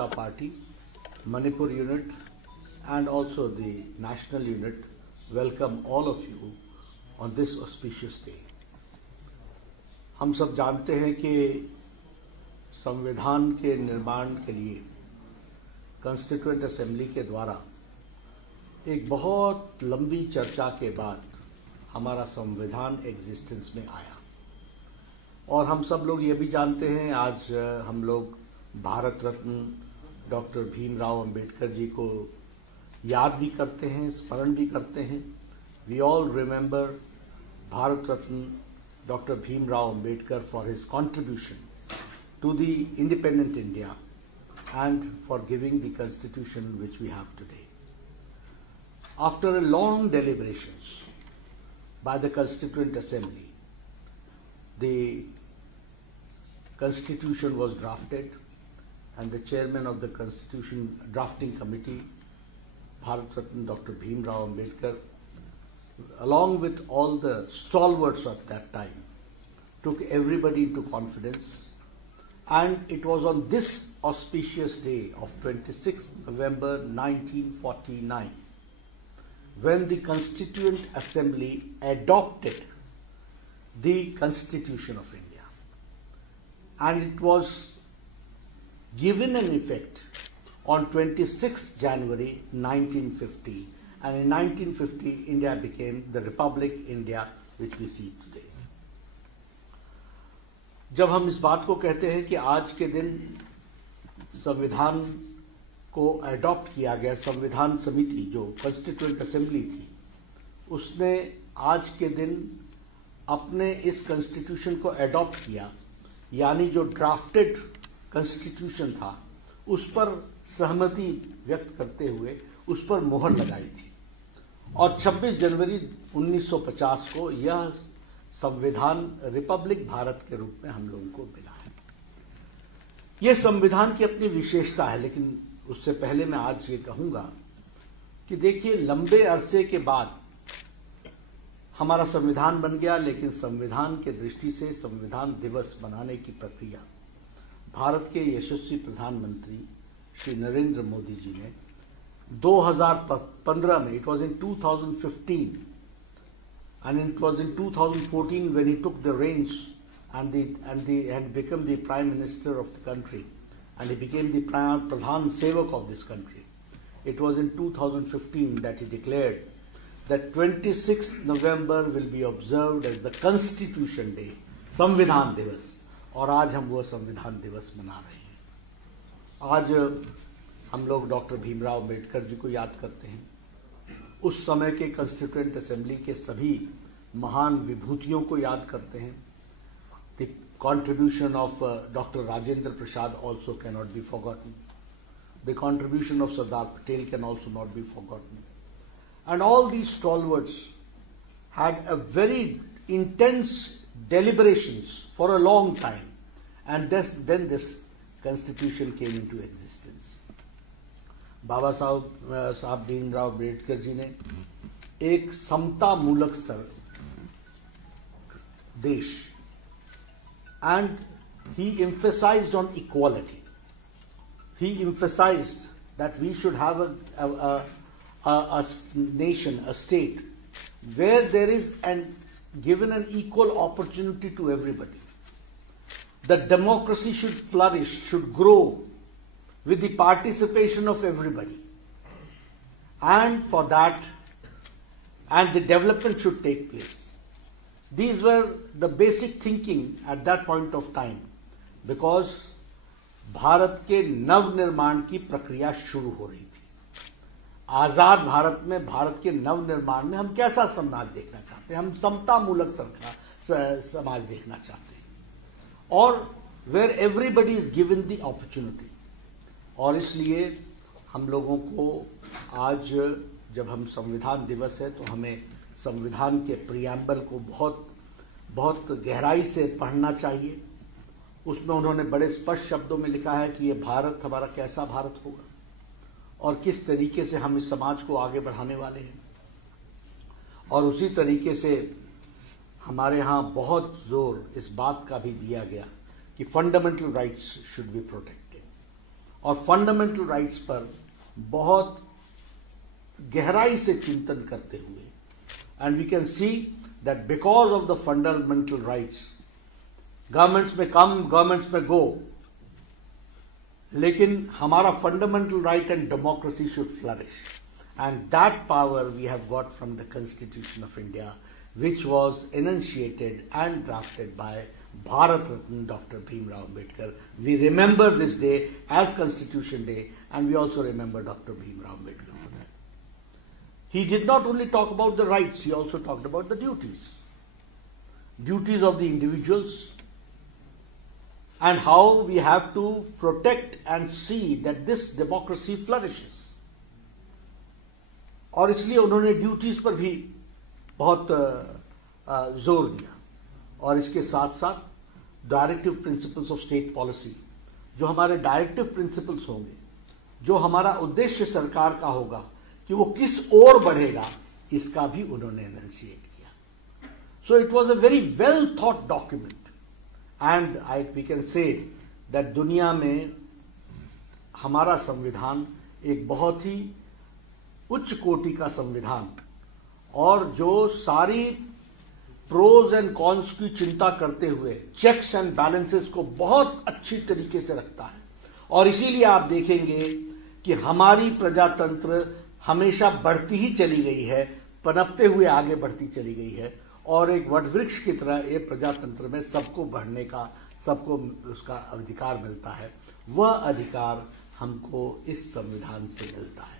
Janata Party, Manipur unit, and also the national unit welcome all of you on this auspicious day. हम सब जानते हैं कि संविधान के निर्माण के लिए कॉन्स्टिट्यूएंट असेंबली के द्वारा एक बहुत लंबी चर्चा के बाद हमारा संविधान एग्जिस्टेंस में आया। और हम सब लोग ये भी जानते हैं, आज हम लोग भारत रत्न डॉक्टर भीमराव अंबेडकर जी को याद भी करते हैं, स्मरण भी करते हैं। We all remember Bharat Ratna doctor Bhimrao Ambedkar for his contribution to the independent India and for giving the constitution which we have today. After a long deliberations by the Constituent Assembly, the constitution was drafted and the chairman of the constitution drafting committee, Bharat Ratna Dr. Bhim Rao Ambedkar, along with all the stalwarts of that time, took everybody into confidence. And it was on this auspicious day of 26 November 1949 when the Constituent Assembly adopted the Constitution of India. And it was given an effect on 26 January 1950. And in 1950, India became the Republic India which we see today. जब हम इस बात को कहते हैं कि आज के दिन संविधान को अडॉप्ट किया गया, संविधान समिति जो कॉन्स्टिट्यूएंट असेंबली थी उसने आज के दिन अपने इस कॉन्स्टिट्यूशन को अडॉप्ट किया, यानी जो ड्राफ्टेड कॉन्स्टिट्यूशन था उस पर सहमति व्यक्त करते हुए उस पर मोहर लगाई थी। और 26 जनवरी 1950 को यह संविधान रिपब्लिक भारत के रूप में हम लोगों को मिला है। यह संविधान की अपनी विशेषता है, लेकिन उससे पहले मैं आज ये कहूंगा कि देखिए, लंबे अरसे के बाद हमारा संविधान बन गया, लेकिन संविधान के दृष्टि से संविधान दिवस मनाने की प्रक्रिया भारत के यशस्वी प्रधानमंत्री श्री नरेंद्र मोदी जी ने 2015 में, it was in 2015, and it was in 2014 when he took the reins and had become the Prime Minister of the country, and he became the Pradhan Sevak of this country. It was in 2015 that he declared that 26th November will be observed as the Constitution Day, संविधान दिवस, और आज हम वो संविधान दिवस मना रहे हैं। आज हम लोग डॉक्टर भीमराव अंबेडकर जी को याद करते हैं, उस समय के कॉन्स्टिट्यूएंट असेंबली के सभी महान विभूतियों को याद करते हैं। The contribution of doctor Rajendra Prasad also can not be forgotten, the contribution of Sardar Patel can also not be forgotten, and all these stalwarts had a very intense deliberations for a long time, and then this constitution came into existence. बाबा साहब भीमराव अम्बेडकर जी ने एक समता मूलक देश, and he emphasized on equality. He emphasized that we should have a nation, a state, where there is given an equal opportunity to everybody. The democracy should flourish, should grow with the participation of everybody. And for that, and the development should take place. These were the basic thinking at that point of time, because Bharat के नव निर्माण की प्रक्रिया शुरू हो रही थी। आजाद भारत में, भारत के नव निर्माण में हम कैसा समाज देखना चाहते हैं? हम समता मूलक समाज देखना चाहते हैं, और where everybody is given the opportunity. और इसलिए हम लोगों को आज जब हम संविधान दिवस है तो हमें संविधान के प्रियम्बल को बहुत बहुत गहराई से पढ़ना चाहिए। उसमें उन्होंने बड़े स्पष्ट शब्दों में लिखा है कि ये भारत हमारा कैसा भारत होगा और किस तरीके से हम इस समाज को आगे बढ़ाने वाले हैं। और उसी तरीके से हमारे यहाँ बहुत जोर इस बात का भी दिया गया कि fundamental rights should be protected. और फंडामेंटल राइट्स पर बहुत गहराई से चिंतन करते हुए, and we can see that because of the fundamental rights, governments may come, governments may go, लेकिन हमारा fundamental right and democracy should flourish, and that power we have got from the constitution of India, which was enunciated and drafted by Bharat Ratna Dr. Bhimrao Ambedkar. We remember this day as Constitution Day, and we also remember Dr. Bhimrao Ambedkar for that. He did not only talk about the rights, he also talked about the duties. Duties of the individuals, and how we have to protect and see that this democracy flourishes. और इसलिए उन्होंने duties पर भी बहुत जोर दिया, और इसके साथ साथ directive principles of state policy, जो हमारे डायरेक्टिव प्रिंसिपल्स होंगे, जो हमारा उद्देश्य सरकार का होगा कि वो किस ओर बढ़ेगा, इसका भी उन्होंने एनंसिएट किया. So it was a very well thought document, and we can say that दुनिया में हमारा संविधान एक बहुत ही उच्च कोटि का संविधान, और जो सारी प्रोज एंड कॉन्स की चिंता करते हुए चेक्स एंड बैलेंसेस को बहुत अच्छी तरीके से रखता है. और इसीलिए आप देखेंगे कि हमारी प्रजातंत्र हमेशा बढ़ती ही चली गई है, पनपते हुए आगे बढ़ती चली गई है, और एक वटवृक्ष की तरह ये प्रजातंत्र में सबको बढ़ने का, सबको उसका अधिकार मिलता है. वह अधिकार हमको इस संविधान से मिलता है.